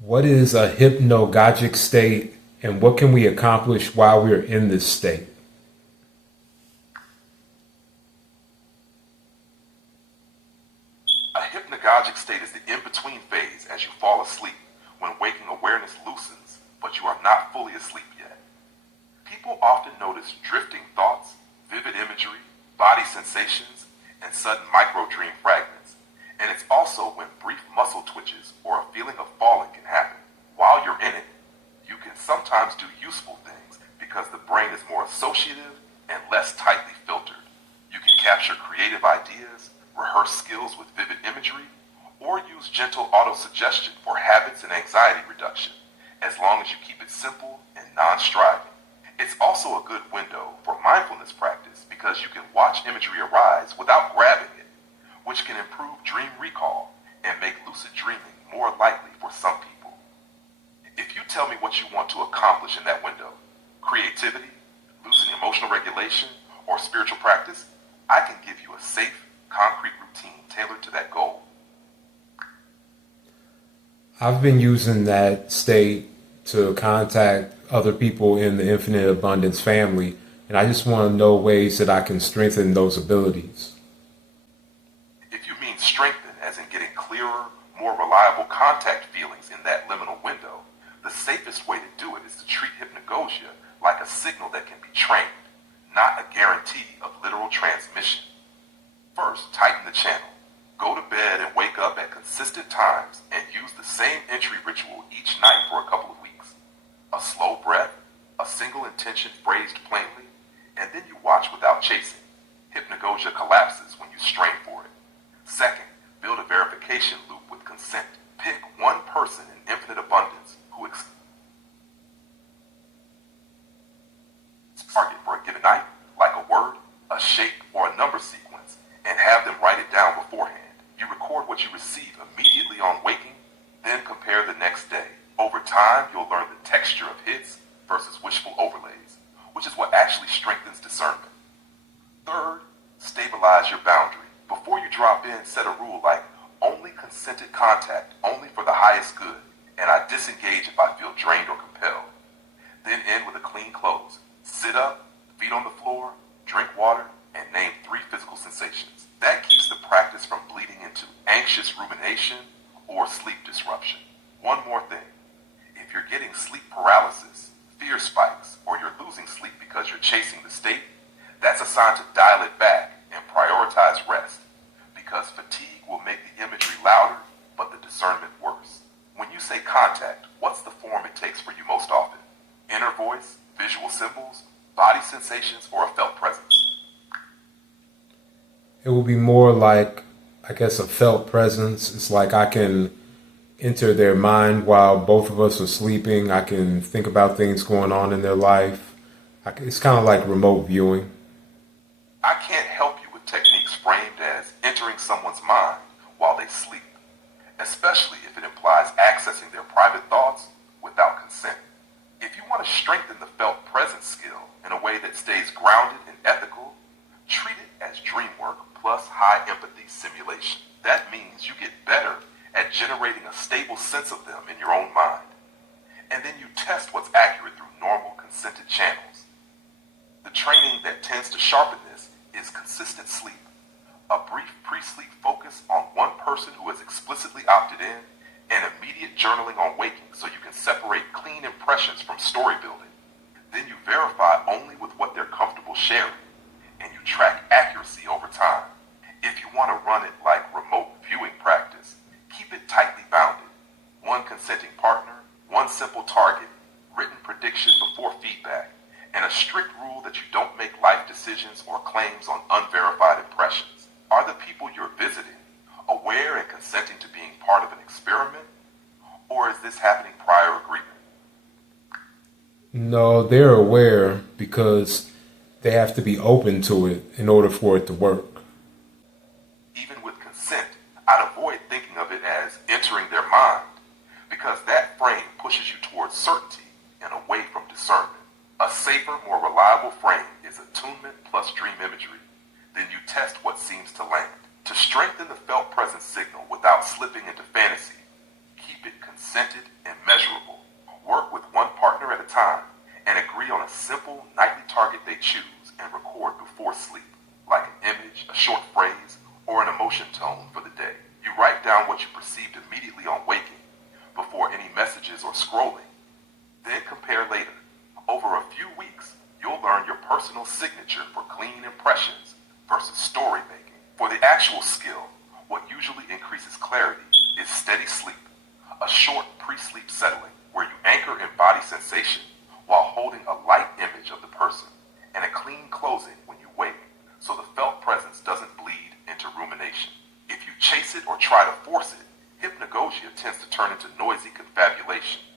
What is a hypnagogic state and what can we accomplish while we're in this state? A hypnagogic state is the in-between phase as you fall asleep, when waking awareness loosens, but you are not fully asleep yet. People often notice drifting thoughts, vivid imagery, body sensations, and sudden micro-dream fragments. And it's also when brief muscle twitches or a feeling of falling can happen. While you're in it, you can sometimes do useful things because the brain is more associative and less tightly filtered. You can capture creative ideas, rehearse skills with vivid imagery, or use gentle auto-suggestion for habits and anxiety reduction, as long as you keep it simple and non-striving. It's also a good window for mindfulness practice because you can watch imagery arise without grabbing it, which can improve dream recall and make lucid dreaming more likely for some people. If you tell me what you want to accomplish in that window, creativity, losing emotional regulation, or spiritual practice, I can give you a safe, concrete routine tailored to that goal. I've been using that state to contact other people in the Infinite Abundance family, and I just want to know ways that I can strengthen those abilities. If you mean strengthen, as in getting clearer, more reliable contact feelings in that liminal window, the safest way to do it is to treat hypnagogia like a signal that can be trained, not a guarantee of literal transmission. First, tighten the channel. Go to bed and wake up at consistent times and use the same entry ritual each night for a couple of weeks. A slow breath, a single intention phrased plainly, and then you watch without chasing. Hypnagogia collapses when you strain for it. Second, build a verification loop with consent. Pick one person in infinite abundance who target for a given night, like a word, a shape, or a number sequence, and have them write it down beforehand. You record what you receive immediately on waking, then compare the next day. Over time, you'll learn the texture of hits versus wishful overlays, which is what actually strengthens discernment. Third, stabilize your boundary. Before you drop in, set a rule like only consented contact, only for the highest good, and I disengage if I feel drained or compelled. Then end with a clean close. Sit up, feet on the floor, drink water, and name 3 physical sensations. That keeps the practice from bleeding into anxious rumination or sleep disruption. One more thing. If you're getting sleep paralysis, fear spikes, or you're losing sleep because you're chasing the state, that's a sign to dial it back and prioritize rest, because fatigue will make the imagery louder, but the discernment worse. When you say contact, what's the form it takes for you most often? Inner voice, visual symbols, body sensations, or a felt presence? It will be more like, I guess, a felt presence. It's like I can enter their mind while both of us are sleeping. I can think about things going on in their life. It's kind of like remote viewing. I can't help you with techniques framed as entering someone's mind while they sleep, especially if it implies accessing their private thoughts without consent. If you want to strengthen the felt presence skill in a way that stays grounded and ethical, treat it as dream work plus high empathy simulation. That means you get better at generating a stable sense of them in your own mind. And then you test what's accurate through normal consented channels. The training that tends to sharpen this is consistent sleep. A brief pre-sleep focus on one person who has explicitly opted in, and immediate journaling on waking so you can separate clean impressions from story building. Then you verify only with what they're comfortable sharing, and you track accuracy over time. If you want to run it like remote viewing practice, keep it tightly bounded. One consenting partner, one simple target, written prediction before feedback, and a strict rule that you don't make life decisions or claims on unverified impressions. Are the people you're visiting aware and consenting to being part of an experiment? Or is this happening prior agreement? No, they're aware because they have to be open to it in order for it to work. Even with consent, I'd avoid thinking of it as entering their mind, because that frame pushes you towards certainty and away from discernment. A safer, more reliable frame is attunement plus dream imagery. Then you test what seems to land. To strengthen the felt presence signal without slipping into fantasy, keep it consented and received immediately on waking, before any messages or scrolling. Then compare later. Over a few weeks, you'll learn your personal signature for clean impressions versus story making. For the actual skill, what usually increases clarity is steady sleep, a short pre-sleep settling where you anchor in body sensation while holding a light